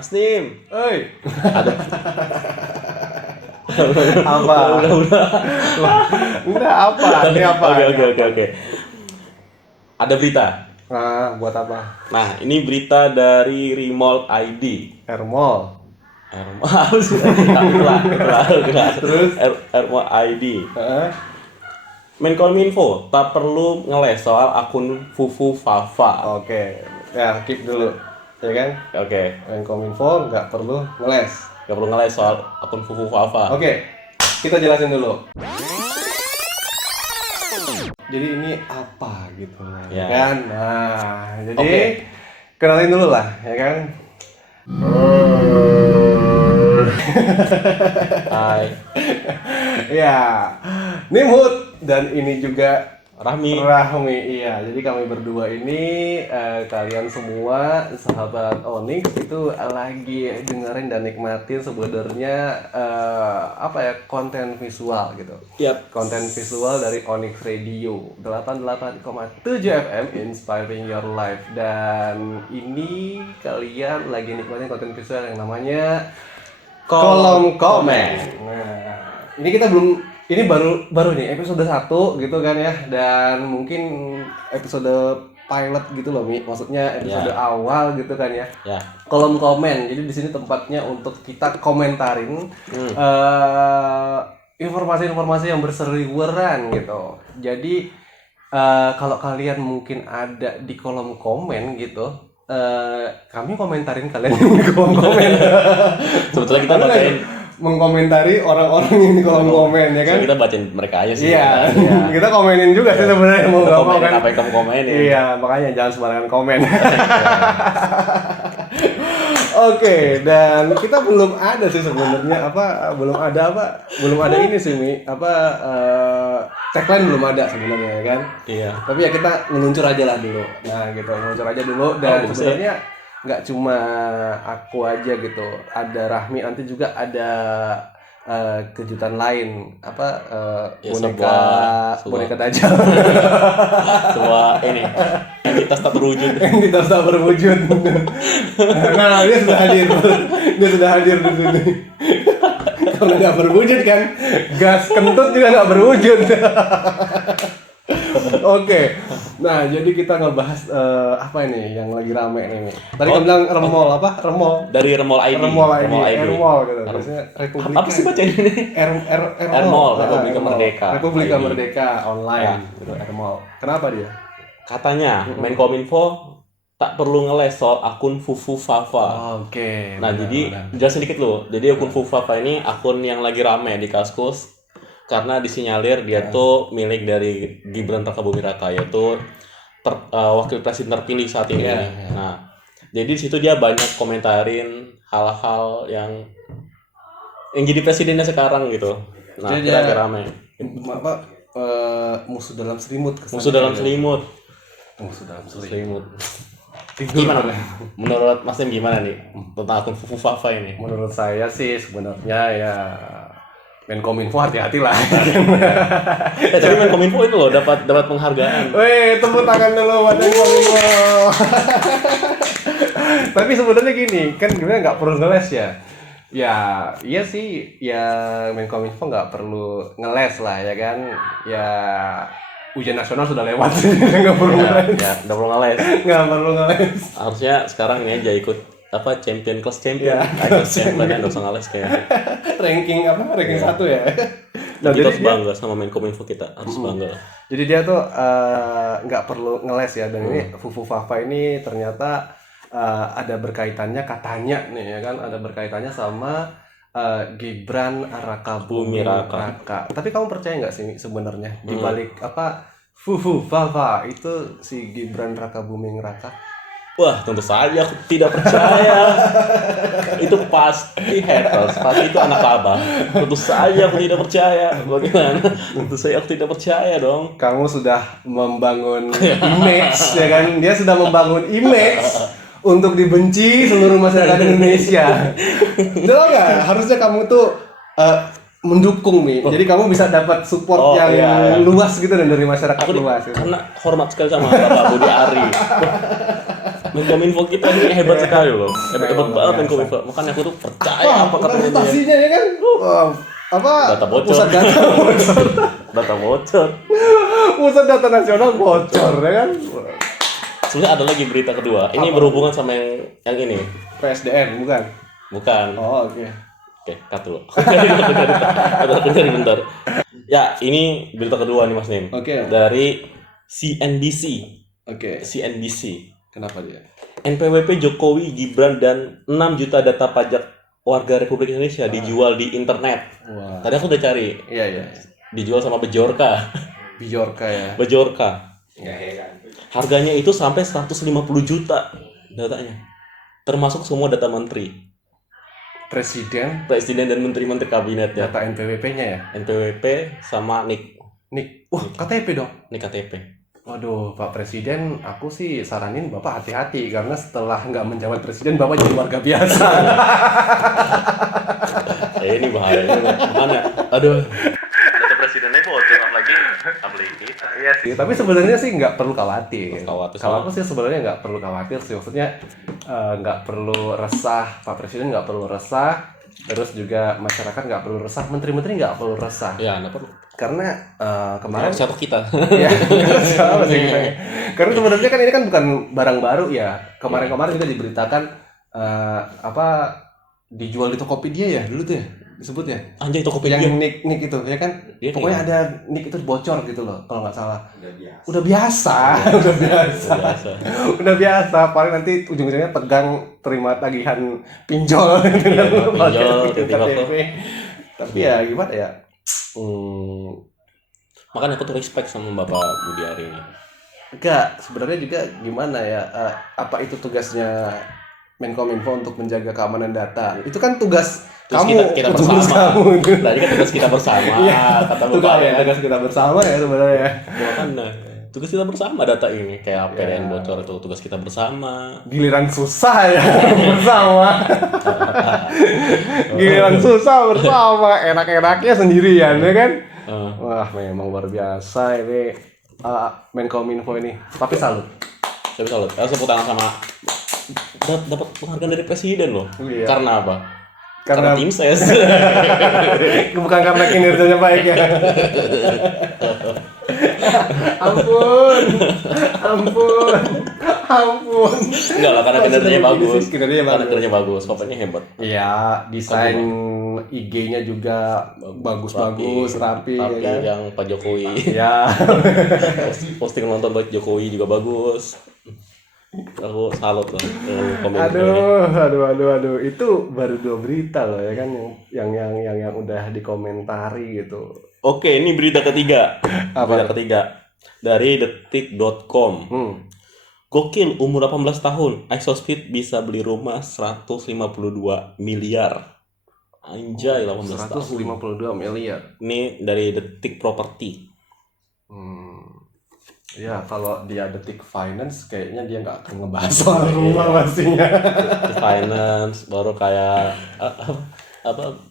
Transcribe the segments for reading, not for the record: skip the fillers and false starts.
Asnim. Oi. Ada Apa? udah. Enggak apa? Ini apa? Oke. Ada berita. Nah, buat apa? Nah, ini berita dari Remol ID. Hermol. Apa sih? Itulah. Terus? Remol ID. Heeh. Menkominfo tak perlu ngeles soal akun Fufu Fafa. Oke. Ya, keep dulu. Ya kan? Oke, Menkominfo nggak perlu ngeles. gak perlu ngeles soal akun Fufu Fafa. Oke. Kita jelasin dulu. Jadi ini apa gitu Ya. kan? Nah, jadi Oke. kenalin dulu lah, ya kan? Hai, Ya, Nimhut dan ini juga Rahmi. Iya. Jadi kami berdua ini kalian semua sahabat Onyx itu lagi dengerin dan nikmatin sebenarnya konten visual gitu. Yap. Konten visual dari Onyx Radio 88,7 FM Inspiring Your Life. Dan ini kalian lagi nikmatin konten visual yang namanya kolom komen. Nah, ini kita ini baru nih episode 1 gitu kan ya, dan mungkin episode pilot gitu loh Mi, maksudnya episode awal gitu kan ya. Ya. Kolom komen. Jadi di sini tempatnya untuk kita komentarin informasi-informasi yang berseliweran gitu. Jadi kalau kalian mungkin ada di kolom komen gitu, kami komentarin kalian di kolom komen. Sebetulnya kita bacain Mengkomentari orang-orang yang di kolom komen ya kan? kita bacain mereka aja sih. Iya, kita komenin juga sih sebenarnya mau nggak mau Komenin kan? apa yang kamu komenin. Iya, makanya jangan sembarangan komen. Oke, dan kita belum ada sih sebenarnya belum ada ini sih Mi, tagline belum ada sebenarnya ya kan? Iya. Tapi ya kita ngeluncur aja lah dulu. Nah gitu, ngeluncur aja dulu. Dan sebenarnya nggak cuma aku aja gitu, ada Rahmi, nanti juga ada kejutan lain, boneka dajjal. Sebuah ini entitas tak berwujud. Entitas tak berwujud. Nah, dia sudah hadir di sini. Kalau nggak berwujud kan, gas kentut juga nggak berwujud. Oke, nah jadi kita ngebahas apa ini yang lagi rame nih. Tadi kamu bilang remol. Dari Remol ID. Remol gitu. Biasanya Republika. Apa sih baca ini? Remol. Republika Merdeka. Republika ID. Merdeka online. Gitu, Remol. Kenapa dia? Katanya Menkominfo tak perlu ngeles soal akun Fufu Fafa. Oke. Nah, jadi jelasin dikit loh. Jadi akun Fufu Fafa ini akun yang lagi rame di Kaskus karena disinyalir dia tuh milik dari Gibran Rakabuming Raka, yaitu wakil presiden terpilih saat ini. Nah, jadi di situ dia banyak komentarin hal-hal yang jadi presidennya sekarang gitu. Nah, Jadi dia lagi rame. Musuh dalam selimut. Musuh dalam selimut. Musuh dalam selimut. Gimana? Menurut Mas Tim gimana nih tentang akun Fufu Fafa ini? Menurut saya sih sebenarnya ya Menkominfo hati-hati lah. Tapi Menkominfo itu loh dapat penghargaan. Weh, tepuk tangan dulu buat Menkominfo. Tapi sebenarnya gini, kan gimana nggak perlu ngeles ya? Ya, iya sih, ya Menkominfo nggak perlu ngeles lah ya kan? Ya ujian nasional sudah lewat, nggak perlu ngeles. Ya, udah perlu ngeles. Nggak perlu ngeles. Harusnya sekarang ini aja ikut champion kelas champion. Ikut champion nggak usah ngeles kayaknya. Ranking 1 ya. Nah, kita harus bangga sama Menkominfo, kita harus bangga. Jadi dia tuh nggak perlu ngeles ya, dan ini Fufu Fafa ini ternyata ada berkaitannya katanya nih ya kan, ada berkaitannya sama Gibran Rakabuming Raka. Tapi kamu percaya nggak sih sebenarnya di balik Fufu Fafa itu si Gibran Rakabuming Raka? Wah, tentu saja aku tidak percaya. Itu pasti haters, pasti itu anak abang. Tentu saja aku tidak percaya. Bagaimana? Tentu saja aku tidak percaya dong. Kamu sudah membangun image ya kan? Dia sudah membangun image untuk dibenci seluruh masyarakat Indonesia. Betul nggak? Harusnya kamu tuh mendukung nih. Jadi kamu bisa dapat support yang luas gitu dari masyarakat luas. Gitu. Karena hormat sekali sama Bapak Budi Ari. Menkominfo kita ini hebat sekali loh. Hebat Memang banget biasa. Menkominfo. Makanya aku tuh percaya apa kata dia. Presentasinya ya kan? Apa? Data bocor. Pusat data bocor. Data bocor. Pusat data nasional bocor ya kan? Sebenarnya ada lagi berita kedua. Ini berhubungan sama yang ini. PSDN bukan? Bukan. Oh, oke. Oke, cut dulu. Bentar. Ya, ini berita kedua nih Mas Nim. Oke. Dari CNBC. Oke. CNBC. Kenapa dia? NPWP Jokowi, Gibran, dan 6 juta data pajak warga Republik Indonesia dijual di internet. Wah. Tadi aku udah cari. Iya. Dijual sama Bejorka. Bjorka ya. Bejorka. Enggak heran. Harganya itu sampai 150 juta datanya. Termasuk semua data menteri. Presiden dan menteri-menteri kabinetnya. Data NPWP-nya ya. NPWP sama Nik. Wah, KTP dong. KTP. Waduh, Pak Presiden, aku sih saranin Bapak hati-hati karena setelah nggak menjabat presiden, Bapak jadi warga biasa. Ini bahaya. Mana? Aduh. Data presidennya bocor lagi. Apalagi kita. Iya sih. Tapi sebenarnya sih nggak perlu khawatir. Khawatir Kalau aku sih sebenarnya nggak perlu khawatir sih. Maksudnya nggak perlu resah. Pak Presiden nggak perlu resah. Terus juga masyarakat nggak perlu resah. Menteri-menteri nggak perlu resah. Ya, nggak perlu. Karena kemarin Siapa kita? ya, siapa sih kita? Karena sebenarnya kan ini kan bukan barang baru ya. Kemarin-kemarin juga diberitakan dijual di Tokopedia ya dulu tuh ya disebut ya. Anjay, Tokopedia. Yang nick itu ya kan. Dia Pokoknya nih. ada nick itu bocor gitu loh kalau nggak salah. Udah Udah biasa. biasa. Udah biasa. Paling nanti ujung-ujungnya tegang terima tagihan pinjol dengan pinjol, pakai tiba-tiba KTP. Tapi ya gimana ya? Makanya aku tuh respect sama Bapak Budi Ari ini. Enggak, sebenarnya juga gimana ya? Apa itu tugasnya Menkominfo untuk menjaga keamanan data? Itu kan tugas kamu, kita tugas bersama. kamu. Tadi kan tugas kita bersama. Iya, Kata tugas Bapak ya, ya. tugas kita bersama ya sebenarnya. Makanya tugas kita bersama data ini kayak APDN bocor itu tugas kita bersama. Giliran susah ya bersama. Giliran susah bersama, enak-enaknya sendirian ya kan? Wah, memang luar biasa ini Menkominfo ini. Tapi salut. Tapi salut. Saya tepuk tangan sama dapat penghargaan dari presiden loh. Iya. Karena apa? Karena Karena tim ses. bukan karena kinerjanya baik ya. Ampun. Enggak lah, karena kinerjanya bagus. Kinerjanya Karena bagus. kinerjanya bagus. Bapaknya hebat. Iya, desain IG-nya juga bagus-bagus, rapi Tapi ya kan? yang Pak Jokowi Ya. posting nonton Pak Jokowi juga bagus. Aku salut loh dengan komen ini. Aduh, itu baru 2 berita loh ya kan yang udah dikomentari gitu. Oke, ini berita ketiga. Apa? Berita ketiga dari detik.com. Gokil, umur 18 tahun, Isospeed bisa beli rumah 152 miliar. Anjay, 18 tahun. 152 miliar. Ini dari Detik Property. Ya, kalau dia Detik Finance kayaknya dia nggak akan ngebahas soal rumah pastinya. Detik Finance baru kayak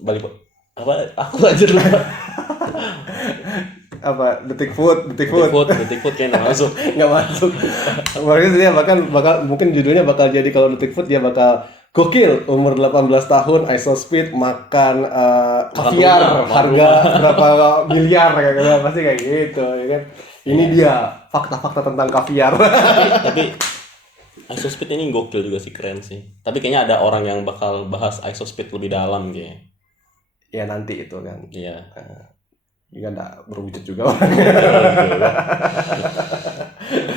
balik aku aja lupa. Apa Detik Food Detik Food kayaknya nggak masuk. nggak masuk. Makanya dia bakal mungkin judulnya bakal jadi kalau Detik Food dia bakal gokil umur 18 tahun Isospeed makan kaviar rumah. harga berapa miliar kayak gitu pasti kayak gitu ya kan. Ini dia fakta-fakta tentang kaviar. Tapi Isospeed ini gokil juga sih, keren sih. Tapi kayaknya ada orang yang bakal bahas Isospeed lebih dalam kayaknya. Ya nanti itu kan. Iya. Ini kan nggak berwujud juga orang.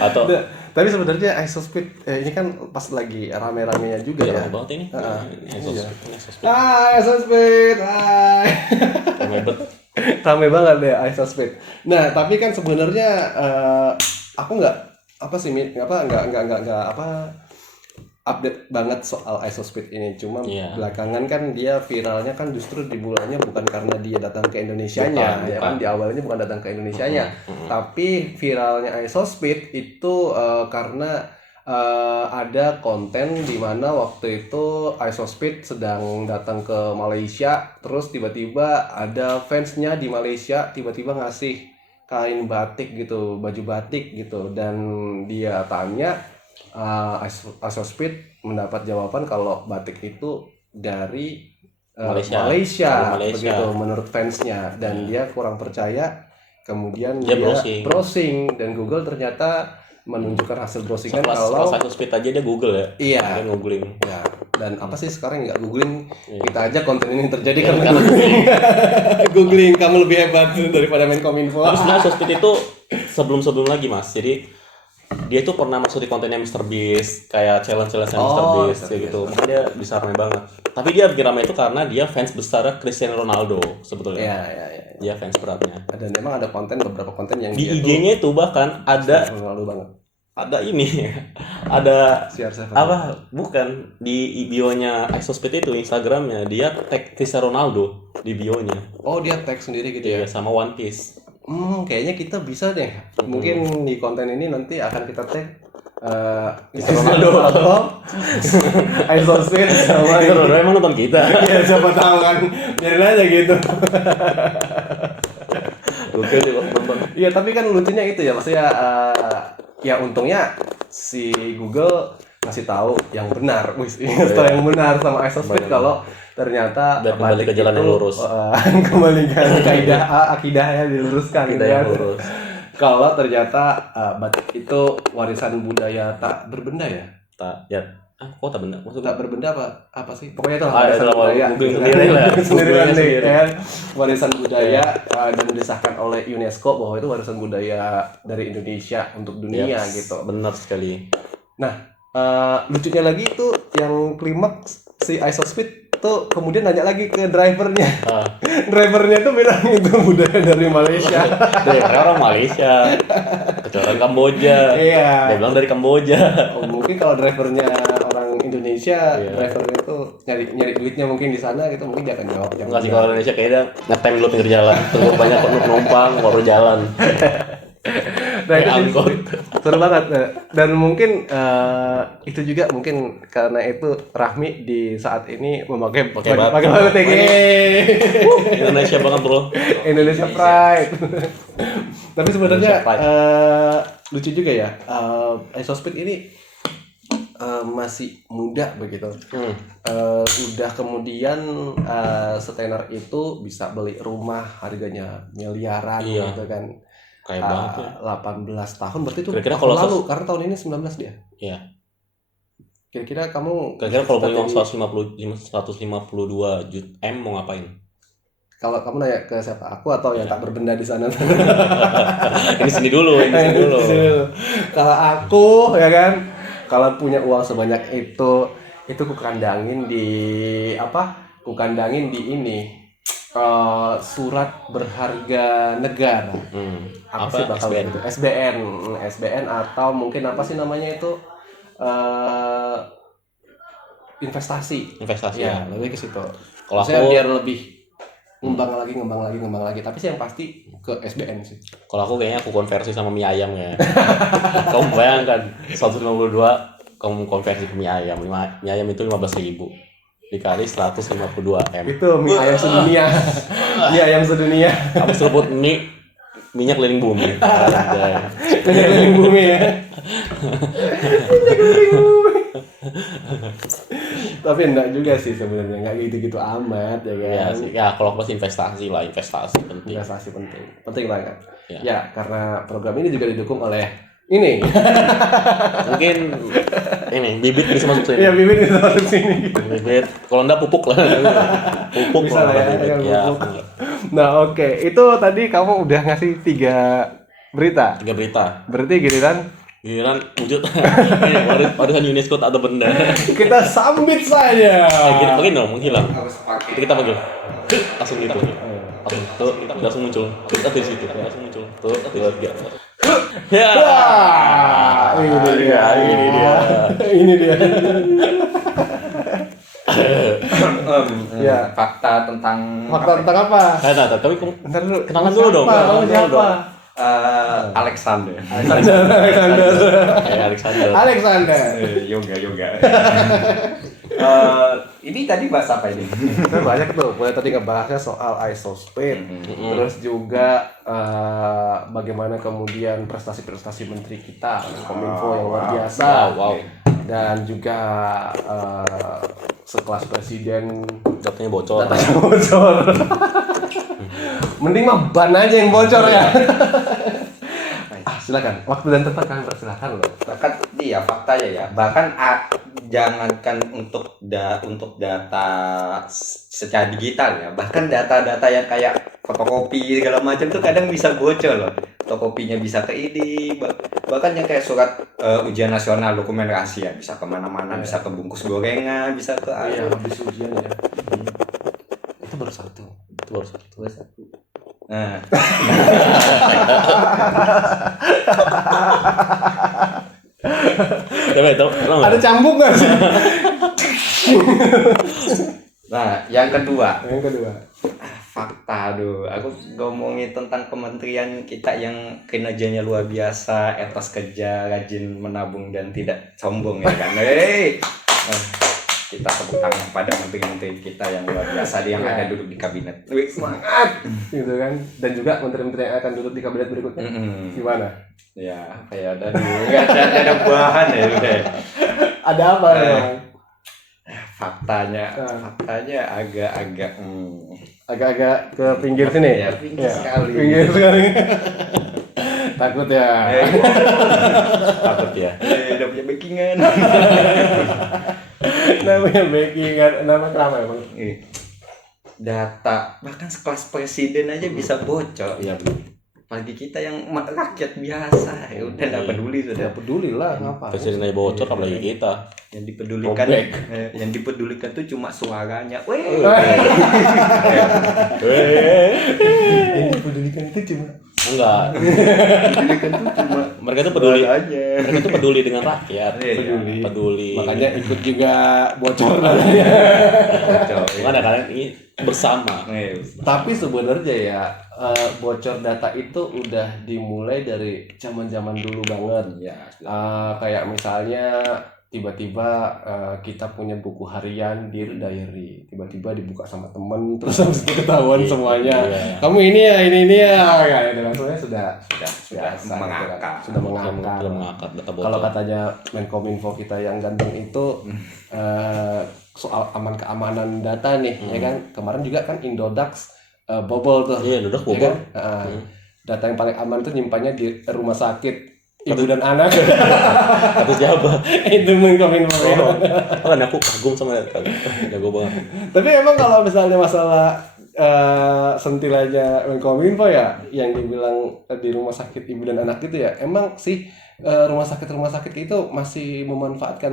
Atau Tapi sebenarnya Isospeed ini kan pas lagi rame-ramenya juga ya. banget ini. Isospeed. Isospeed. Rame banget. Rame banget deh Isospeed. Nah, tapi kan sebenarnya aku nggak update banget soal Isospeed ini. Cuma belakangan kan dia viralnya kan justru dimulainya bukan karena dia datang ke Indonesianya, ya kan di awalnya bukan datang ke Indonesianya. Tapi viralnya Isospeed itu karena ada konten di mana waktu itu Isospeed sedang datang ke Malaysia, terus tiba-tiba ada fansnya di Malaysia tiba-tiba ngasih kain batik gitu, baju batik gitu, dan dia tanya Isospeed mendapat jawaban kalau batik itu dari Malaysia. Malaysia, Malaysia. begitu menurut fansnya, dan dia kurang percaya. Kemudian Dia dia browsing. browsing dan Google ternyata menunjukkan hasil browsingan kalau Sekelas Isospeed aja dia Google ya. iya. Dia googling. Ya, dan apa sih sekarang nggak googling, Iya. kita aja konten ini terjadi Iya, karena karena googling. Googling, kamu lebih hebat daripada main kominfo. Tapi sebenarnya Isospeed itu sebelum lagi mas. Jadi dia tuh pernah masuk di kontennya Mr. Beast, kayak challenge-nya Mr. Beast kayak gitu. Makanya dia bisa ramai banget. Tapi dia bikin ramai itu karena dia fans besar Cristiano Ronaldo sebetulnya. Iya. Dia fans beratnya. Dan memang ada beberapa konten yang Di dia IG-nya itu bahkan ada Ronaldo banget. ini, ada CR7. apa? Bukan di bio-nya Isospeed itu Instagramnya dia tag Cristiano Ronaldo di bio-nya. Oh, dia tag sendiri gitu ya. Iya, sama One Piece. Kayaknya kita bisa deh. Mungkin di konten ini nanti akan kita tag Cristiano Ronaldo, Isospeed sama Cristiano Ronaldo emang nonton kita. ya siapa tahu kan, biarin aja gitu. Oke, nonton. Iya, tapi kan lucunya itu ya, maksudnya ya untungnya si Google ngasih tahu yang benar, tahu yang benar sama Isospeed kalau ternyata Dan kembali ke jalan yang lurus. Kembali ke akidahnya diluruskan gitu Tidak yang kan. lurus. Kalau ternyata batik itu warisan budaya tak berbenda ya. Kok tak benar? Maksudnya Tak berbenda apa sih? Pokoknya itu warisan budaya. gitu kan. Sendiri lah. Sendirian Googling deh, sendiri. kan. Warisan budaya dan disahkan oleh UNESCO bahwa itu warisan budaya dari Indonesia untuk dunia gitu. Benar sekali. Nah, lucunya lagi itu yang klimaks si Isospeed tuh kemudian nanya lagi ke drivernya. Drivernya tuh bilang itu budaya dari Malaysia. Dari orang Malaysia, kecuali Kamboja. Iya. Dia bilang dari Kamboja. Oh, mungkin kalau drivernya orang Indonesia, Iya. drivernya itu nyari duitnya mungkin di sana gitu, mungkin dia akan jawab yang Enggak sih, kalau Indonesia kayaknya ngetem dulu pinggir jalan, tunggu banyak penumpang baru jalan. Nah, itu Kayak angkot. seru banget. Dan mungkin itu juga mungkin karena itu Rahmi di saat ini memakai Pakai batik. Indonesia banget bro. Indonesia Pride. Tapi sebenarnya Indonesia Pride. lucu juga ya. Isospeed ini masih muda begitu. Udah kemudian setenar itu bisa beli rumah harganya miliaran gitu kan. Kayak banget ya. 18 tahun berarti itu Kira-kira tahun kalau lalu karena tahun ini 19 dia. Iya. Kira-kira kamu Kira-kira kalau punya uang strategi- 152 juta M mau ngapain? kalau kamu nanya ke siapa? Aku atau yang tak berbenda di sana? Ini sini dulu. Kalau aku ya kan, kalau punya uang sebanyak itu kukandangin di apa? Kukandangin di ini surat berharga negara. Apa sih bakal SBN? gitu? SBN atau mungkin apa sih namanya itu investasi. Ya, lebih ke situ. Kalau Saya aku, biar lebih ngembang lagi. Tapi sih yang pasti ke SBN sih. kalau aku kayaknya aku konversi sama mie ayam ya. Kamu bayangkan 152 kamu konversi ke mie ayam. Mie ayam itu 15.000 dikali 152 M. Itu mie ayam sedunia. Mie ayam sedunia. Kamu sebut minyak keliling bumi. Anjay. Keliling bumi ya. Keliling bumi. Tapi enggak juga sih sebenarnya, enggak gitu-gitu amat ya Ya kan. sih. Ya kalau pas investasi penting. Investasi penting banget. Ya. Ya, karena program ini juga didukung oleh ini. Mungkin ini bibit bisa masuk sini. Iya, bibit bisa masuk sini. Bibit. Kalau enggak pupuk lah. Pupuk Bisa lah ya, bibit. dengan Ya. pupuk. Nah, oke. Itu tadi kamu udah ngasih 3 berita. 3 berita. Berarti giliran Giliran wujud warisan UNESCO tak ada benda. kita sambit saja. Begini dong menghilang. Harus pakai. Itu kita panggil. Langsung gitu. Langsung muncul. Dari situ. Langsung muncul. Tuh, 3. Ya. Ini dia. Ya. Fakta tentang apa? Tapi Bentar dulu. kenalan dulu dong. Kamu siapa? Alexander. Kayak Alexander. Alexander. Yoga. Ini tadi bahas apa ini? Kan banyak tuh, mulai tadi ngebahasnya soal isospin, terus juga bagaimana kemudian prestasi-prestasi menteri kita, Kominfo yang luar biasa, Wow. dan juga sekelas presiden Datanya bocor. datanya bocor. Mending mah ban aja yang bocor ya. Silakan, waktu dan tempat kami persilakan loh. Bahkan dia faktanya ya. Bahkan jangankan untuk data secara digital ya. Bahkan data-data yang kayak fotokopi segala macam tuh kadang bisa bocor loh. Fotokopinya bisa ke ini. Bahkan yang kayak surat ujian nasional dokumen rahasia bisa kemana-mana, bisa ke bungkus gorengan, bisa ke Iya, habis ujian ya. Itu baru satu. Nah, Coba itu, Ada cambuk nggak sih? nah, yang kedua. Yang kedua. Fakta, aduh, aku ngomongin tentang kementerian kita yang kinerjanya luar biasa, etos kerja, rajin menabung dan tidak sombong ya kan. Kita tepuk tangan pada menteri-menteri kita yang luar biasa, dia yang Ya. akan duduk di kabinet. Wih, Semangat, gitu kan. Dan juga menteri-menteri yang akan duduk di kabinet berikutnya. Gimana? Ya, kayak ada dulu, nggak ada bahan ya udah. Ada apa memang? Faktanya agak-agak Agak-agak ke pinggir sini. Ya, pinggir sekali. Pinggir sekali. Takut ya. takut ya. udah punya backingan. Namanya backingan, nama apa ya bang? Data bahkan sekelas presiden aja bisa bocor. Iya. Bagi kita yang rakyat biasa ya udah nggak peduli sudah. Ya peduli lah, ngapa? Presiden aja bocor apalagi kita. Yang dipedulikan Robek. yang dipedulikan tuh cuma suaranya. Weh. Yang dipedulikan itu cuma Enggak. Dipedulikan tuh cuma Mereka tuh peduli. suaranya. Mereka tuh peduli dengan rakyat. Iya. Peduli. makanya ikut juga bocor namanya. Bocor. Makanya kalian ini bersama. Tapi sebenarnya ya bocor data itu udah dimulai dari zaman-zaman dulu banget. Ya. Kayak misalnya tiba-tiba kita punya buku harian Dear Diary, tiba-tiba dibuka sama temen terus habis itu ketahuan semuanya. Iya. Kamu ini ya kayak gitu. Maksudnya sudah biasa, mengakar. gitu kan. Sudah mengakar. Sudah mengangkat data bocor. Kalau katanya Menkominfo kita yang ganteng itu soal keamanan data nih, ya kan. Kemarin juga kan Indodax bobol tuh. Iya, udah ya bobol. kan? Data yang paling aman itu nyimpannya di rumah sakit ibu dan anak. Atau siapa? Itu Menkominfo. Kan aku kagum sama data. Jago banget. Tapi emang kalau misalnya masalah sentilanya Menkominfo ya, yang dibilang di rumah sakit ibu dan anak itu ya, emang sih rumah sakit itu masih memanfaatkan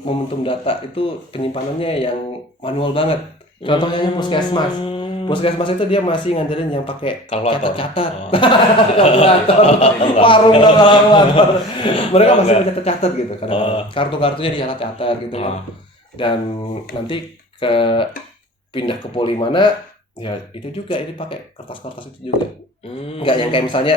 momentum data itu penyimpanannya yang manual banget. Contohnya puskesmas. Puskesmas itu dia masih ngandelin yang pakai Kalkulator. catat-catat. Oh. Kalkulator. Warung kalkulator. Mereka masih Enggak. mencatat-catat gitu kan. Kartu-kartunya dicatat-catat gitu kan. Dan nanti pindah ke poli mana ya itu juga ini pakai kertas-kertas itu juga. Enggak yang kayak misalnya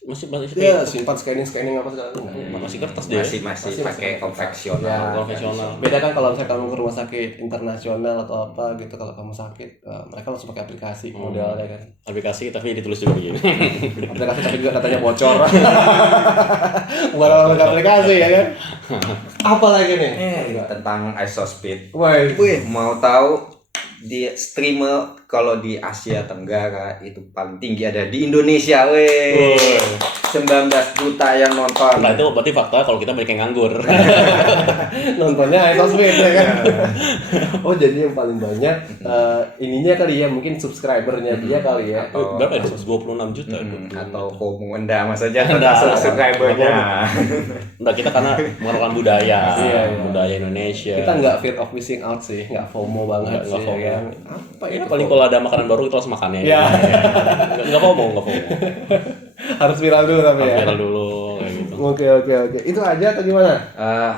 masih ya simpan scanning apa segala macam. masih kertas deh. Masih pakai konvensional. Ya, Konvensional. beda kan kalau misalnya kamu ke rumah sakit internasional atau apa gitu, kalau kamu sakit mereka langsung pakai aplikasi modelnya kan. Aplikasi tapi ditulis juga begini. Aplikasi tapi juga katanya bocor. Bukan orang aplikasi ya kan. Apa lagi nih? Tentang isospin. Woi, Wih, mau tahu di streamer kalau di Asia Tenggara itu paling tinggi ada di Indonesia, weh. 19 juta yang nonton. Nah itu berarti fakta kalau kita banyak yang nganggur. nontonnya iSosmed ya kan. Oh jadi yang paling banyak ininya kali ya, mungkin subscribernya dia kali ya. Berapa ya? 26 juta. Atau FOMO enggak maksudnya Enggak. subscribernya. Enggak, kita karena mengenalkan budaya. Iya. Budaya Indonesia. Kita nggak fear of missing out sih, nggak FOMO banget Nggak sih FOMO. ya kan. Apa Ya, itu? paling kalau ada makanan baru kita langsung makannya. Ya. Enggak FOMO. Harus viral dulu tapi ya. Viral dulu kayak gitu. Oke. Itu aja atau gimana?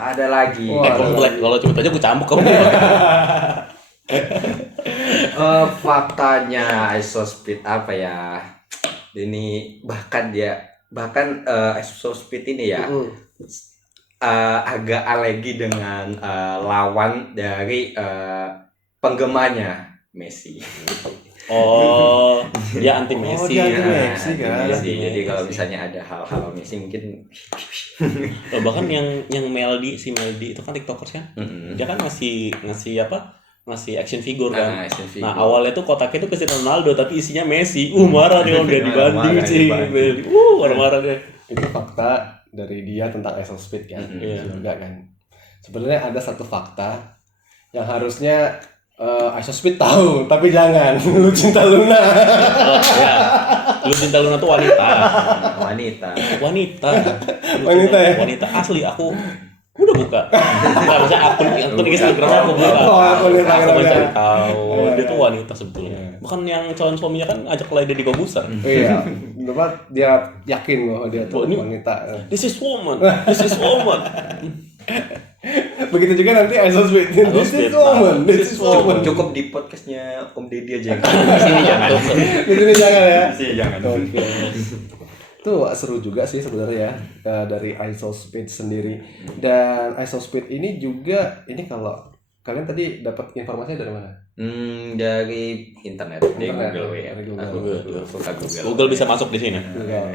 Ada lagi. Wah. Kalau cepet aja gue cambuk kamu. Faktanya isospin apa ya? Ini bahkan isospin ini ya agak alergi dengan lawan dari penggemarnya Messi. Oh, dia anti Messi. dia anti Nah, Messi, anti kan? Messi. Anti Jadi kalau Messi. misalnya ada hal-hal Messi mungkin Bahkan yang Meldi itu kan tiktokers kan, dia kan ngasih action figure kan. action figure. Nah awalnya tuh kotaknya tuh Cristiano Ronaldo tapi isinya Messi. Marah dia kalau dia dibanding Marah, sih. dibanding. Marah dia. Itu fakta dari dia tentang Isospeed kan. Iya. Juga kan. Sebenarnya ada satu fakta yang harusnya Isospeed tahu, tapi jangan. Lu cinta Luna. Oh, ya. Lu cinta Luna tuh wanita. wanita. Wanita ya? Wanita asli aku udah buka. Enggak maksudnya akun Instagram aku buka. Oh, akun Instagramnya. Aku mencari tahu. Iya, Dia tuh iya. wanita sebetulnya. Iya. Bahkan yang calon suaminya kan ajak Lady di Kobuser. Iya. Kenapa dia yakin bahwa dia tuh Wah, ini- wanita. This is woman. This is woman. Begitu juga nanti Isospeed. This is Isospeed, woman. nah. This is woman. Cukup di podcastnya Om Deddy aja. Di sini jangan. Di sini jangan ya. Di sini jangan. Oke. Itu seru juga sih sebenarnya dari Isospeed sendiri. Dan Isospeed ini juga kalau kalian tadi dapat informasinya dari mana? Dari internet, di Internet, Google ya. dari Google. Aku suka Google. Google bisa masuk di sini. Google.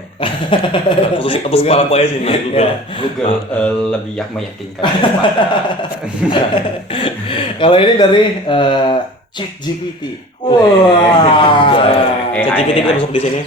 Khusus kepala aku aja sih nah, Google. Ya. Google lebih meyakinkan daripada Kalau ini dari ChatGPT. ChatGPT bisa masuk di sini.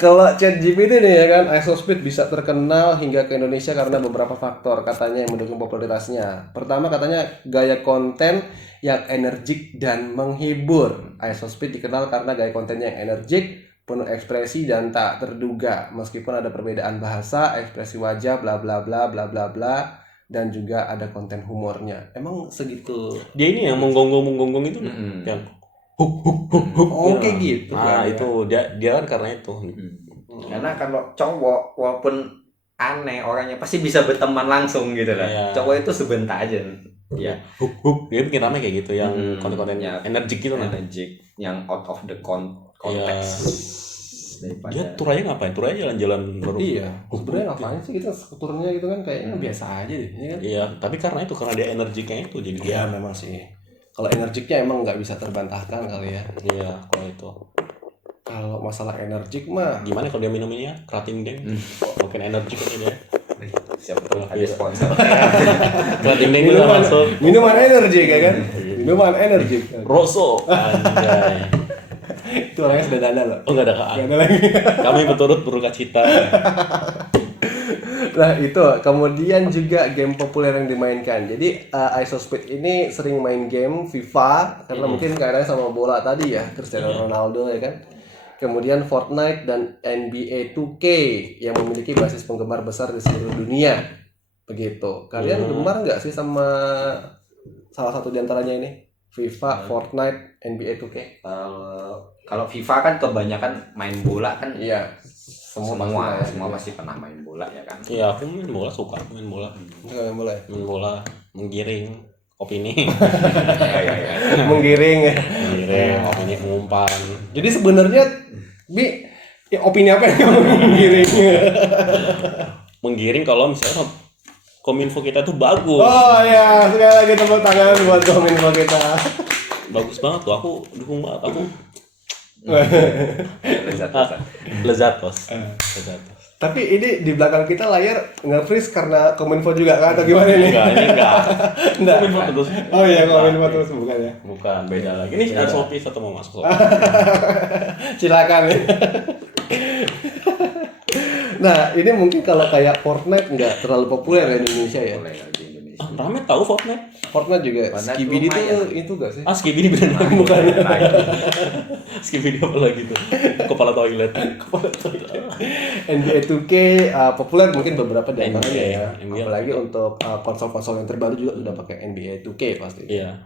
Kalau ChatGPT nih ya kan, Isospeed bisa terkenal hingga ke Indonesia karena beberapa faktor katanya yang mendukung popularitasnya. Pertama katanya gaya konten yang energik dan menghibur. Isospeed dikenal karena gaya kontennya yang energik, penuh ekspresi dan tak terduga. Meskipun ada perbedaan bahasa, ekspresi wajah, bla bla bla bla bla bla, dan juga ada konten humornya. Emang segitu? Dia ini yang menggonggong itu yang Oh kayak gitu. Nah, kan, ya? itu dia kan karena itu. karena kalau cowok walaupun aneh orangnya pasti bisa berteman langsung gitu lah. Iya. Cowok itu sebentar aja. Ya, Dia bikin rame kayak gitu yang Hmm, konten-kontennya ya. energik gitu nah. energik yang out of the context. Daripada Dia tur aja ngapain? Tur aja jalan-jalan baru. Iya, sebenarnya ngapain sih kita turunnya gitu kan kayaknya biasa aja deh, ya kan? Iya, tapi karena dia energiknya itu jadi dia. Iya memang sih. Kalau energiknya emang nggak bisa terbantahkan kali ya. Iya, kalau itu. Kalau masalah energik mah, Gimana kalau dia minumnya Kratin Deng? Mungkin energik kan dia. siapa tahu ada Iya. sponsor. Kratin Deng bisa masuk. minuman energik ya kan? Minuman energik. Rosso. Anjay. Itu orangnya sudah dana loh. Oh, enggak ada KA. Nggak ada lagi. Kami berturut berduka cita. Nah itu kemudian juga game populer yang dimainkan. Jadi Isospeed ini sering main game FIFA karena mungkin kaitannya sama bola tadi ya, Cristiano Ronaldo ya kan. Kemudian Fortnite dan NBA 2K yang memiliki basis penggemar besar di seluruh dunia. Begitu. Kalian gemar nggak sih sama salah satu di antaranya ini? FIFA, Fortnite, NBA 2K? Kalau FIFA kan kebanyakan main bola kan. Iya. Semua pasti pernah main bola ya kan. Iya, aku main bola, suka main bola. Nggak boleh. Main bola, menggiring opini. Iya. Menggiring. Menggiring opini, mengumpan. Jadi sebenarnya Bi, ya, opini apa yang kamu menggiring? Menggiring kalau misalnya Kominfo kita tuh bagus. Oh ya, sekali lagi tepuk tangan buat Kominfo kita. Bagus banget tuh, aku dukung banget. Aku Lezat. lezatos. Eh. Lezatos. Tapi ini di belakang kita layar nge-freeze karena Kominfo juga kan atau gimana nih? Enggak, ini enggak. Enggak. Kominfo terus. Oh iya, Kominfo terus bukan ya. Bukan, beda lagi. Ini ada Shopee atau mau masuk Shopee? Silakan ya. Nah, ini mungkin kalau kayak Fortnite nggak terlalu populer ya di Indonesia ya. Boleh di Indonesia. Ah, rame tahu Fortnite. Fortnite juga. Fortnite Skibidi lumayan. itu gak sih? Ah, Skibidi beneran lagi. Bukan. Skibidi apa lagi tuh? Kepala toilet. NBA 2K populer mungkin beberapa di antaranya ya. NBA. Apalagi untuk konsol-konsol yang terbaru juga sudah pakai NBA 2K pasti. Iya.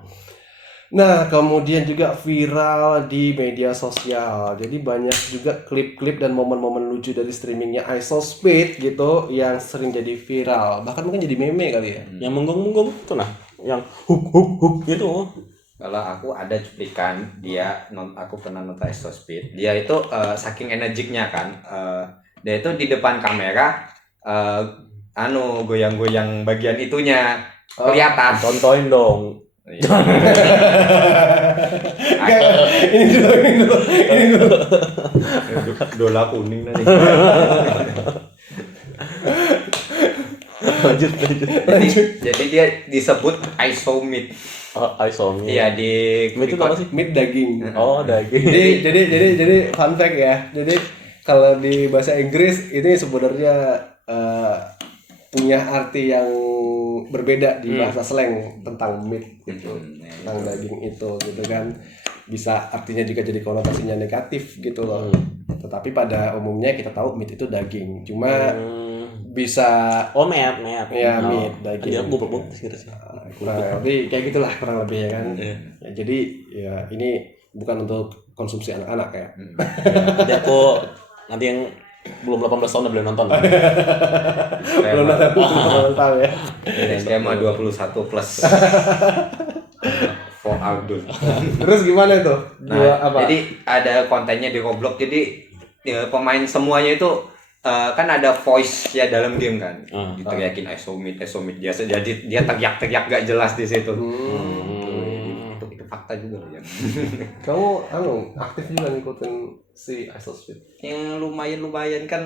Nah, kemudian juga viral di media sosial. Jadi banyak juga klip-klip dan momen-momen lucu dari streamingnya Isospeed gitu yang sering jadi viral. Bahkan mungkin jadi meme kali ya. Yang menggonggong itu nah, yang huk gitu. Kalau aku ada cuplikan aku pernah nonton Isospeed. Dia itu saking energiknya kan, dia itu di depan kamera goyang-goyang bagian itunya kelihatan. Contohin dong. Ini dulu. Dola kuning nanti. Lanjut. Jadi dia disebut isomid. Oh, isomi. Iya di Mid itu apa sih? Meat daging. Oh, daging. Jadi fun fact ya. Jadi kalau di bahasa Inggris ini sebenarnya punya arti yang berbeda di bahasa slang tentang meat gitu, tentang daging itu gitu kan. Bisa artinya juga jadi konotasinya negatif gitu loh. Tetapi pada umumnya kita tahu meat itu daging. Cuma bisa meat. ya Oh, meat daging. Dia bubuk gitu sih. Kurang lebih kayak gitulah kurang lebih ya kan. Iya. Ya, jadi ya ini bukan untuk konsumsi anak-anak ya. Jadi aku nanti yang belum 18 tahun udah boleh nonton. Belum ada tahu ya. SMA 21 plus. For Aldun. Terus gimana itu? Nah, jadi ada kontennya di Roblox. Jadi ya, pemain semuanya itu kan ada voice ya dalam game kan. Diteriakin isomid jadi dia teriak-teriak gak jelas di situ. Itu fakta juga loh ya. Kamu aktif juga ngikutin si Isospeed? Yang lumayan kan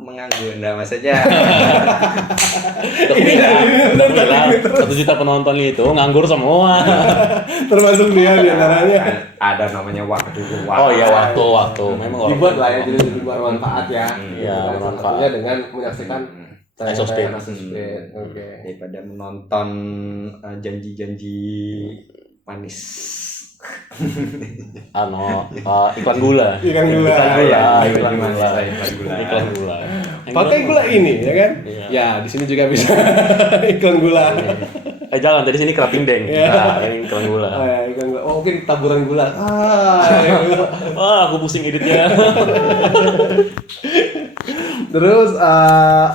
menganggur, nah maksudnya. Udah bilang 1 juta penonton itu nganggur semua. Termasuk dia di antaranya. Ada namanya waktu. Oh iya waktu. Memang Dibuat lah ya, jadi dibuat manfaat ya. Iya, Salah bermanfaat. satunya dengan menyaksikan Isospeed. Isospeed. Oke. Daripada menonton janji-janji manis. Iklan gula. Iklan gula. Iklan gula. Pakai gula ini ya kan? Iya. Ya, di sini juga bisa iklan gula. Jangan dari sini kerating deng. Nah, ini iklan gula. Oh ya, iklan gula. Oh, mungkin taburan gula. Aku pusing editnya. Terus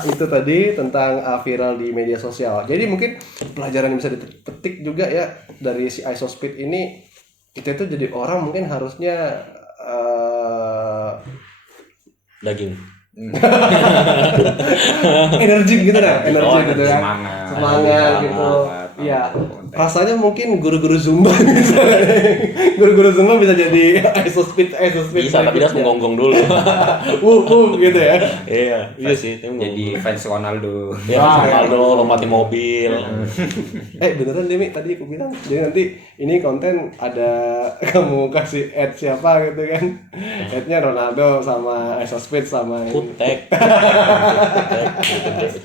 itu tadi tentang viral di media sosial. Jadi mungkin pelajaran yang bisa dipetik juga ya dari si Isospeed ini, kita itu jadi orang mungkin harusnya Daging. energi gitu kan, gitu kan, semangat gitu. Iya, rasanya mungkin guru-guru Zumba misalnya. Guru-guru Zumba bisa jadi Isospeed. Bisa, tapi dia harus menggonggong dulu. Gitu ya. Iya sih. Jadi fans Ronaldo. Ya, Ronaldo lompati mobil. Beneran Demi tadi aku bilang. Jadi nanti ini konten ada kamu kasih ad siapa gitu kan. Adnya Ronaldo sama Isospeed sama Kutek.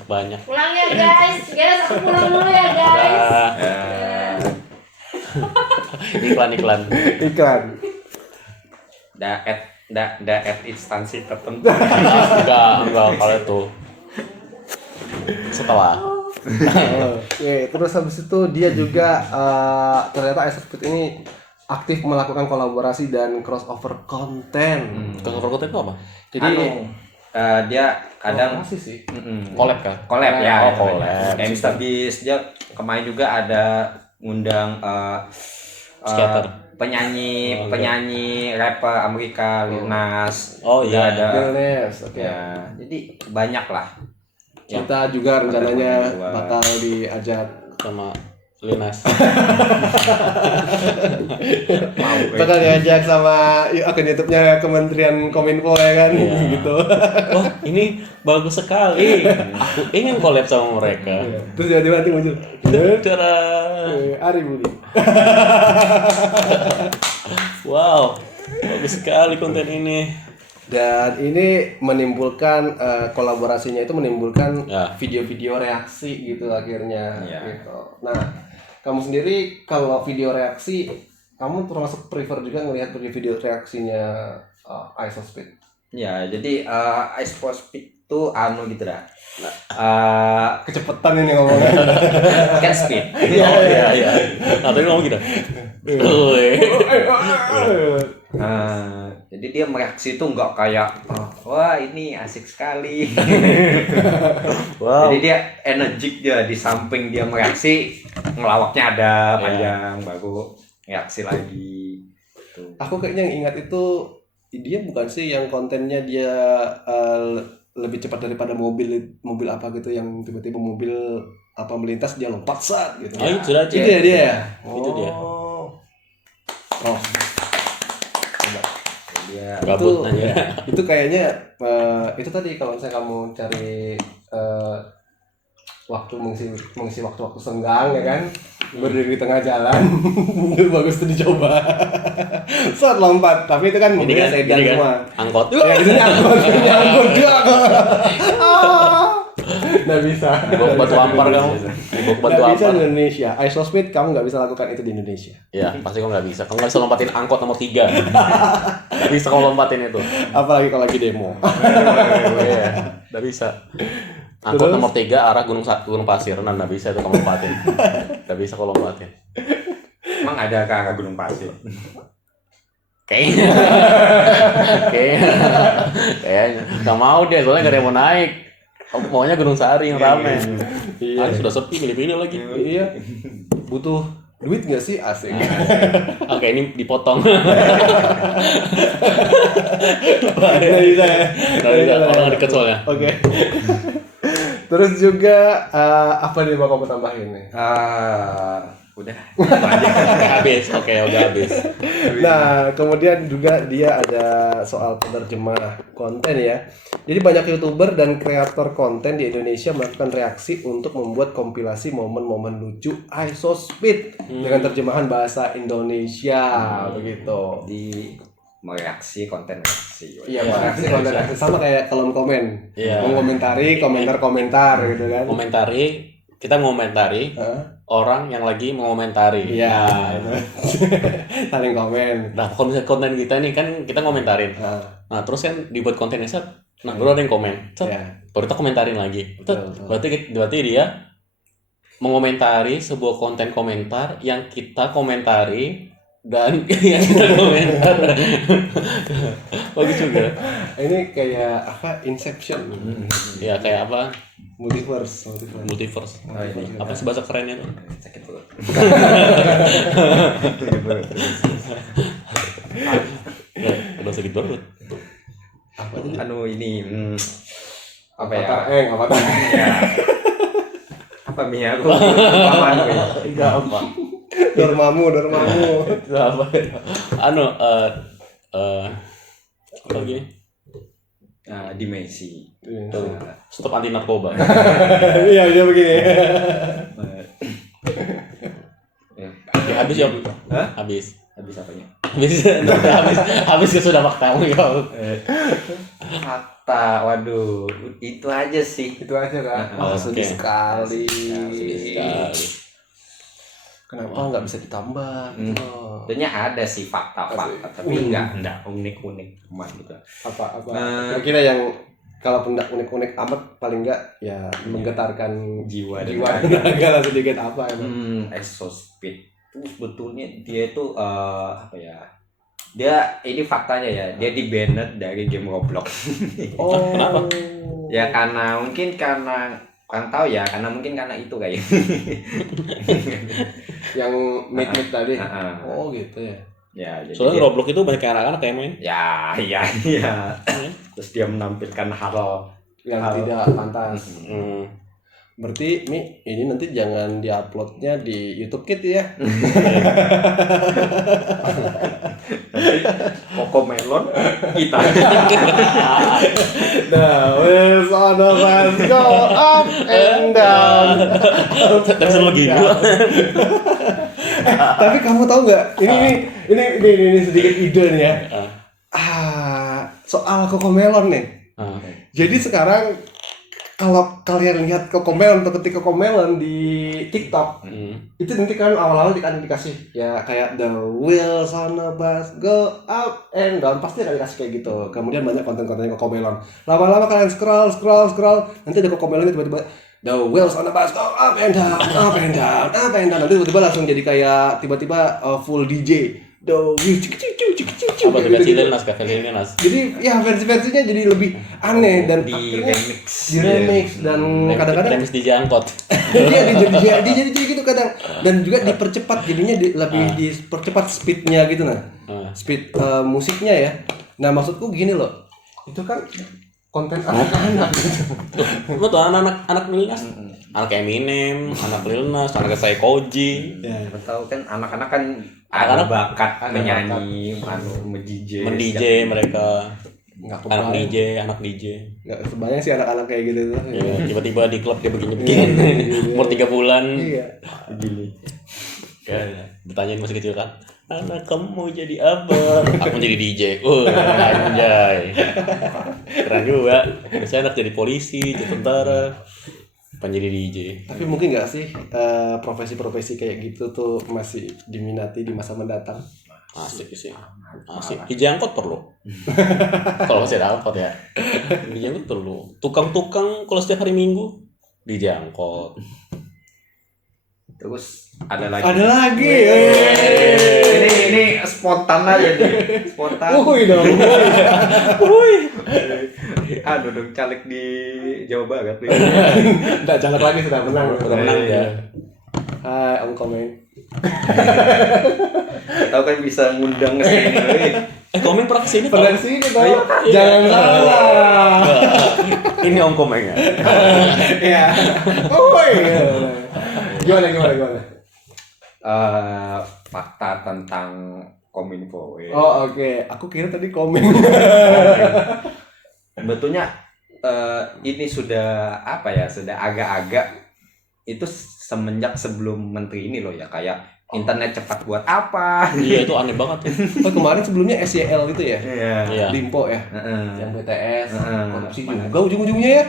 Banyak. Pulang ya guys, aku pulang dulu ya guys. Iklan. Da at instansi tertentu. Enggak kalau itu. Setelah. Oke, terus habis itu dia juga ternyata Isospeed ini aktif melakukan kolaborasi dan crossover konten. Crossover konten itu apa? Jadi dia kadang kolaborasi sih. Collab kah? Collab ya. Collab. Kayak Mr. Beast dia kemarin juga ada ngundang Skater. penyanyi rapper Amerika Lil Nas. Oh iya ada. Lil Nas, oke. Ya, jadi banyak lah. Kita juga rencananya Konten-konten bakal diajak sama Linas. bakal diajak sama akun YouTube-nya Kementerian Kominfo ya kan gitu. Wah, ini bagus sekali. Aku ingin collab sama mereka. Terus tiba-tiba nanti muncul Tara. Ari Budi. Wow, bagus sekali konten ini. Dan ini menimbulkan kolaborasinya itu menimbulkan Ya. video-video reaksi gitu akhirnya Ya. gitu. Nah, kamu sendiri kalau video reaksi kamu termasuk prefer juga ngelihat video reaksinya Isospeed? Ya, jadi Isospeed itu gitu dah. Kecepetan ini ngomongnya. Kan speed. Iya. Nah, tadi ngomong gitu. Jadi dia mereaksi itu nggak kayak wah ini asik sekali. Wow. Jadi dia energik dia di samping dia mereaksi ngelawaknya ada panjang baru reaksi lagi. Tuh. Aku kayaknya yang ingat itu dia bukan sih yang kontennya dia lebih cepat daripada mobil apa gitu yang tiba-tiba mobil apa melintas dia lompat saat gitu. Oh, itu aja. Itu ya dia ya. Itu dia. Oh. Dia Gabut aja. Itu kayaknya itu tadi kalau misalnya kamu cari waktu mengisi waktu-waktu senggang ya kan, berdiri di tengah jalan. Itu bagus tuh dicoba. Saat lompat, tapi itu kan Ini mobilnya kan, sedan ini kan semua. angkot. Ya di sini angkot juga. Nggak bisa. Dibawa ke batu ampar kamu. Dibawa ke batu Nggak bisa ampar. di Indonesia. Isospeed kamu nggak bisa lakukan itu di Indonesia. Ya, pasti kamu nggak bisa. Kamu nggak bisa lompatin angkot nomor 3. Nggak bisa kamu lompatin itu. Apalagi kalau lagi demo. Iya, nggak bisa. Angkot Terus? nomor 3 arah Gunung Pasir, nggak bisa itu kamu lompatin. Nggak bisa kamu lompatin. emang ada ke arah Gunung Pasir. Kayaknya, kayaknya nggak mau dia, soalnya nggak ada yang mau naik. Maunya Gunung Sari yang rame. Iya. Sudah sepi, pilih-pilih lagi. Iya. Butuh duit nggak sih asik? Oke, ini dipotong. Nggak bisa ya. Nggak bisa, orang deket soalnya. Oke. Terus juga apa nih mau kamu tambahin nih? Udah. Udah habis, oke, udah habis. Nah, kemudian juga dia ada soal penerjemah konten ya. Jadi banyak YouTuber dan kreator konten di Indonesia melakukan reaksi untuk membuat kompilasi momen-momen lucu Isospeed dengan terjemahan bahasa Indonesia begitu. Di mereaksi konten reaksi. Iya, reaksi konten reaksi sama kayak kolom komen. Iya. Mengomentari komentar-komentar gitu kan. Kita mengomentari Hah? orang yang lagi mengomentari. Iya, itu. Saling komen. Nah, kalau misalnya konten kita nih kan kita ngomentarin. Nah, Nah, terus kan dibuat kontennya set. Nah, baru ada yang komen. Set. ya. Baru kita komentarin lagi. Set. Betul. Berarti dia mengomentari sebuah konten komentar yang kita komentari dan yang kita komentar. Bagus juga. Ini kayak apa? Inception. Ya kayak apa? Multiverse. Multiverse. Oh, ini. Apa sih bahasa kerennya tuh? Sakit perut. Ya, udah sakit banget. Apa itu? Ini apa ya? Avatar. Ya. Apa Mia? Aku paman gue. Enggak apa. Dormamu. Itu apa? Apa lagi? Dimensi. Stop anti narkoba. Iya, dia begini. Ya. Ya, habis ya. Hah? Habis. Habis apanya? Habis ya sudah faktamu ya. Fakta, waduh, itu aja sih. Itu aja kan. Oke. Sedih sekali. Sekali. Kenapa nggak bisa ditambah? Oh. Sebenarnya ada sih fakta-fakta, tapi enggak unik-unik amat gitu. Apa? Kira-kira yang kalau pendak unik-unik amat paling enggak ya menggetarkan Jiwa dan raga lah sedikit apa emang. Exospeed itu sebetulnya dia itu apa ya? Dia ini faktanya ya, dia di-banned dari game Roblox. Oh. Kenapa? Ya karena kurang tahu ya, karena itu kayak. Yang make tadi. Heeh. Oh gitu ya. Ya, jadi Soalnya dia- Roblox itu banyak anak-anak kayak main. Ya. Terus dia menampilkan hal Yang tidak pantas. Hmm. Berarti Mi, ini nanti jangan diuploadnya di YouTube Kids ya. Koko Melon kita. Nah, wheels on the bus go up and down. Tapi selalu gini. Tapi kamu tahu nggak? Ini sedikit ide nih ya. Soal Cocomelon nih. Jadi sekarang kalau kalian lihat Cocomelon atau ketik Cocomelon di TikTok, itu nanti kan awal-awal dikasih ya kayak the wheels on the bus go up and down, pasti akan dikasih kayak gitu. Kemudian banyak konten-kontennya Cocomelon. Lama-lama kalian scroll, nanti ada Cocomelon tiba-tiba the wheels on the bus go up and down. Nanti tiba-tiba langsung jadi kayak tiba-tiba full DJ. The wheels Apa tuh kecilin nas, Jadi ya versi-versinya jadi lebih aneh dan Di akhirnya remix. di remix dan kadang-kadang Remix di jangkot. dia jadi gitu kadang dan juga dipercepat jadinya lebih dipercepat speednya gitu nah speed musiknya ya. Nah maksudku gini loh, itu kan konten anak-anak gitu. Lu tuh anak Lil Nas, anak Eminem, anak Lil Nas, anak saya Koji. Ya. Tahu kan anak-anak kan ada Anak-anak bakat ada menyanyi, Men-DJ mereka. Nggak Anak kebayang. DJ. Nggak kebayang sih anak-anak kayak gitu tuh. Ya, tiba-tiba di klub dia begini-begini. Umur 3 bulan. Iya. Gini. Ya, ditanyain masih kecil kan. Anak kamu mau jadi apa? Aku mau jadi DJ. Anjay. Keren juga. Saya anak jadi polisi, jadi tentara. Pengen jadi DJ. Tapi mungkin nggak sih profesi-profesi kayak gitu tuh masih diminati di masa mendatang? Asik sih. Asik. DJ angkot perlu. Kalau masih ada angkot ya. DJ angkot perlu. Tukang-tukang kalau setiap hari Minggu DJ angkot. Terus ada lagi. Ada lagi. Ini spontan aja nih. Spontan. Wih dong. Aduh dong caleg di Jawa Barat nih. Nggak jalan lagi sudah menang. Udah menang ya. Hai Om Komen. Tahu kan bisa ngundang ke sini. Komen pernah kesini tau? Pernah sini tau. Jangan salah. Ini Om Komeng ya. Iya. Woi. Gimana? Fakta tentang Kominfo. Oh oke. Aku kira tadi komen. Sebetulnya ini sudah apa ya? Sudah agak-agak itu semenjak sebelum menteri ini loh ya, kayak internet cepat buat apa? Iya itu aneh banget tuh. Oh kemarin sebelumnya SYL itu ya? Iya. Limpo ya? Heeh. Yang BTS, Heeh. korupsi juga ujung-ujungnya ya?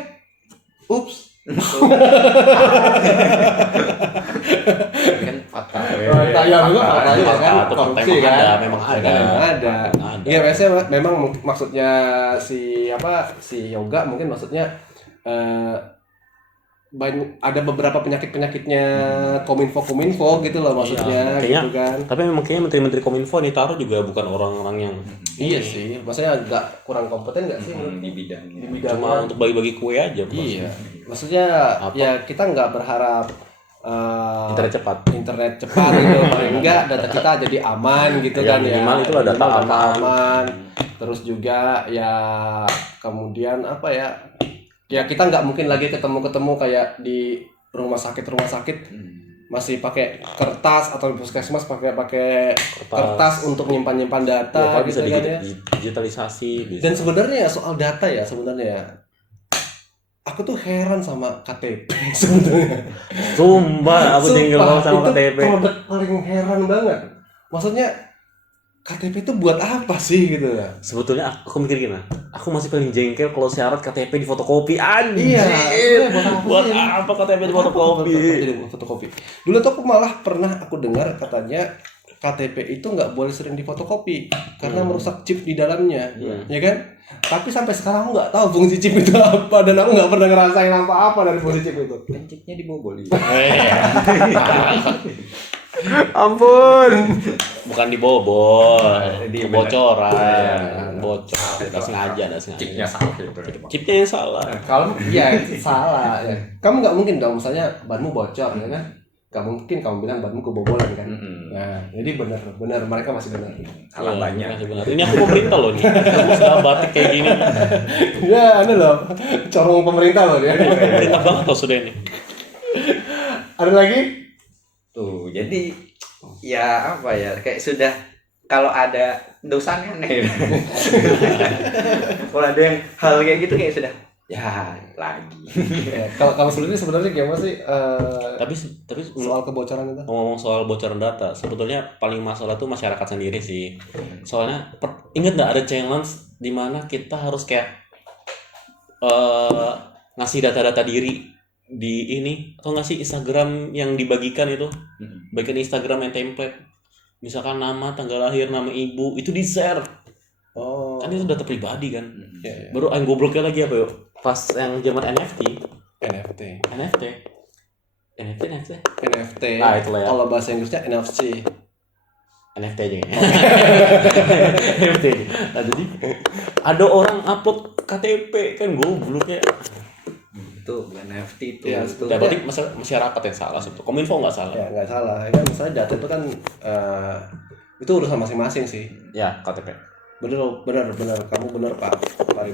Ups. Kan fakta. Ya juga fakta juga kan Fakta, korupsi memang kan? ada, memang ada. Ada. Iya biasanya memang maksudnya si Yoga mungkin maksudnya ada beberapa penyakitnya kominfo gitu loh maksudnya Iya, gitu kan. Tapi memang kayaknya menteri-menteri Kominfo nih taruh juga bukan orang-orang yang Iya sih, maksudnya agak kurang kompeten nggak sih Di bidang. di bidang cuma untuk bagi-bagi kue aja. Bos. Iya, maksudnya ya kita nggak berharap Internet cepat. gitu, paling enggak data kita jadi aman gitu Ya, kan ya. minimal itulah data aman. Terus juga ya kemudian apa ya? Ya kita nggak mungkin lagi ketemu kayak di rumah sakit masih pakai kertas atau di puskesmas pakai kertas untuk nyimpan Ya, data kalau bisa gitu kan ya. digitalisasi. Bisa. Dan sebenarnya soal data ya sebenarnya aku tuh heran sama KTP sebenarnya. Sumpah, aku tinggal Sumpah, sama itu KTP. produk paling heran banget. Maksudnya KTP itu buat apa sih gitu ya? Sebetulnya aku mikir gini, aku masih paling jengkel kalau syarat KTP di fotokopi. Anjir. Iya, Buat apa KTP di fotokopi? Fotokopi. Dulu tuh aku malah pernah aku dengar katanya KTP itu nggak boleh sering difotokopi karena merusak chip di dalamnya, ya kan? Tapi sampai sekarang aku nggak tahu fungsi chip itu apa dan aku nggak pernah ngerasain apa dari fungsi chip itu. Chipnya dibobol. Ampun. Bukan dibobol, Di kebocoran, bocor, nggak sengaja. Chipnya salah itu. Chipnya yang salah. Kalau ya salah ya. Kamu nggak mungkin dong misalnya banmu bocor ya kan? Gak mungkin kamu bilang banmu kebobolan kan? Nah, jadi benar mereka masih benar. Salah banyak. Masih benar. Ini aku pemerintah loh nih. Kamu sudah batik kayak gini. Ya, aneh loh. Corong pemerintah loh dia. Pemerintah banget loh sudah ini. Ada lagi? Tuh, jadi ya apa ya, kayak sudah kalau ada dosanya aneh. Kalau ada yang hal kayak gitu kayak sudah ya lagi. Kalau sebenarnya gimana sih Tapi soal kebocoran itu? ngomong soal bocoran data, sebetulnya paling masalah tuh masyarakat sendiri sih. Soalnya ingat nggak ada challenge di mana kita harus kayak ngasih data-data diri di ini atau nggak sih Instagram yang dibagikan itu, bagikan Instagram yang template, misalkan nama, tanggal lahir, nama ibu itu di share. Oh. Kan itu data pribadi kan. Ya. Baru yang gobloknya lagi apa yuk? Pas yang zaman NFT. Nah, itulah ya. Kalau bahasa Inggrisnya NFC. NFT aja ya. NFT. Nah, jadi ada orang upload KTP kan gobloknya. Itu NFT itu. Ya, Ya berarti masyarakat yang salah sebetulnya. Kominfo nggak salah. Ya nggak salah. Kan misalnya data itu kan itu urusan masing-masing sih. Ya KTP. Bener. Kamu bener Pak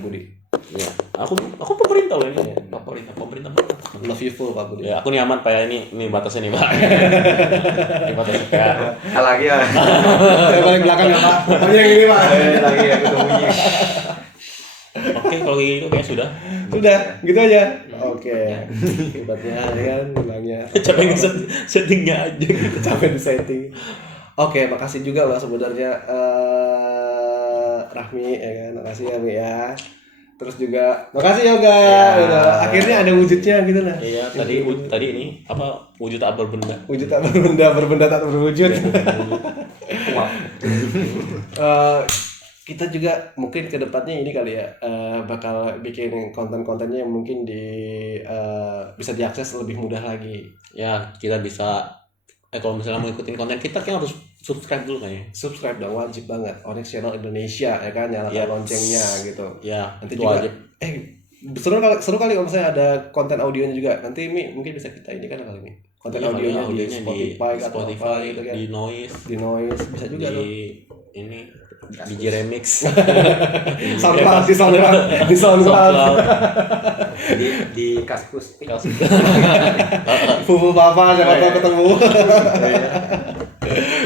Budi. Ya, aku pemerintah loh ini. Pemerintah banget. Love you full Pak Budi. Ya, aku nih aman Pak ya, ini batasnya nih Pak. Ini batasnya Pak. Lagi ya. Saya paling belakang ya Pak. Tapi yang ini Pak. Lagi aku tungguin. Oke, kalau kayak gitu kayak sudah. Sudah, gitu aja. Oke. Hebatnya ya kan, bilangnya. Capek settingnya aja. Capek di setting. Oke, makasih juga loh sebenarnya Rahmi ya kan. Makasih ya Mi ya. Terus juga makasih Yoga. Udah, akhirnya ada wujudnya gitu nah. Iya, tadi ini apa wujud tak berbenda. Wujud tak berbenda tak berwujud. Kita juga mungkin ke depannya ini kali ya bakal bikin konten-kontennya yang mungkin bisa diakses lebih mudah lagi. Ya, kita bisa kalau misalnya mau ikutin konten kita kan harus subscribe dulu kayaknya. Subscribe dong, wajib banget. Onyx Channel Indonesia ya kan, nyalakan loncengnya gitu. Ya, Nanti itu juga wajib. seru kali kalau misalnya ada konten audionya juga. Nanti Mi mungkin bisa kita ini kan kali ini. Konten Iya, audionya di audionya Spotify, di atau Spotify, apa gitu kan. di Noise, Di Noise bisa juga tuh. di ini DJ Remix. SoundCloud, di SoundCloud. SoundCloud. Di Kaskus. Fufu Papa siapa tahu ketemu.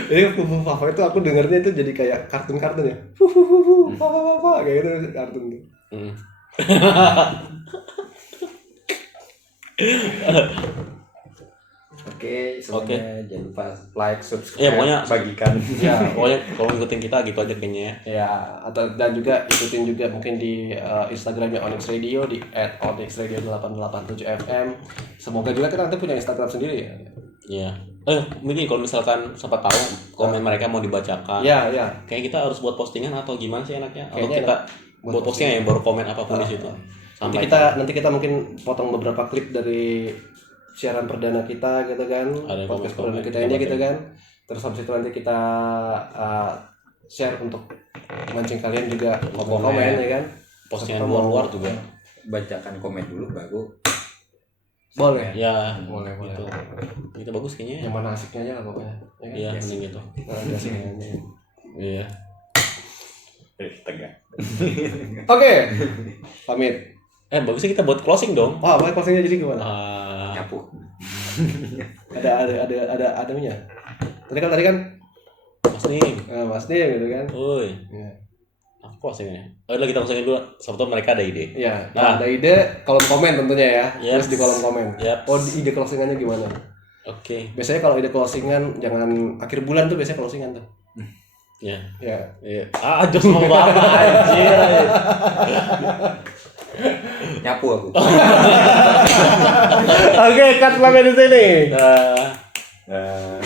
Jadi Fufu Papa itu aku dengernya itu jadi kayak kartun-kartun ya. Fufu Papa kayak gitu kartun tuh. Oke, semuanya jangan lupa like, subscribe, Ya, pokoknya bagikan. Ya, pokoknya kalau ngikutin kita gitu aja kayaknya ya. Ya, atau dan juga ikutin juga mungkin di Instagramnya Onyx Radio di @onyxradio887fm. Semoga juga kita nanti punya Instagram sendiri ya. Iya. Mungkin kalau misalkan siapa tahu komen mereka mau dibacakan. Ya, ya. Kayak kita harus buat postingan atau gimana sih enaknya? Atau Kayaknya kita buat buat postingan yang baru komen apapun di situ. Nanti kita mungkin potong beberapa klip dari siaran perdana kita gitu kan, Ada podcast komen-komen, perdana kita ini gitu kan. Terus habis itu nanti kita share untuk mancing kalian juga komen ya kan. Postingan luar juga. Bacakan komen dulu baru. Boleh. Ya, Boleh. gitu. Itu bagus kayaknya. Yang mana asiknya aja lah pokoknya. Ya kan? Iya, mending gitu. Nah, asiknya. Iya. Tegak. Oke. Pamit. Bagusnya kita buat closing dong. Wah, boleh closingnya jadi gimana? Nyapu. Ada punya. Tadi kan Mas Nim. Mas Dim gitu kan. Woi. Ya. Apa closingnya? Udah kita closingin dulu. Siapa tahu mereka ada ide. Iya, Nah. ada ide kolom komen tentunya ya. Yes. Terus di kolom komen. Yep. Oh, ide closingannya gimana? Oke. Biasanya kalau ide closingan jangan akhir bulan tuh biasanya closingan tuh. Ya. Ya. Iya. Jos mau apa anjir. Nyapu aku. Oke, cut sampai di sini. Nah. Nah.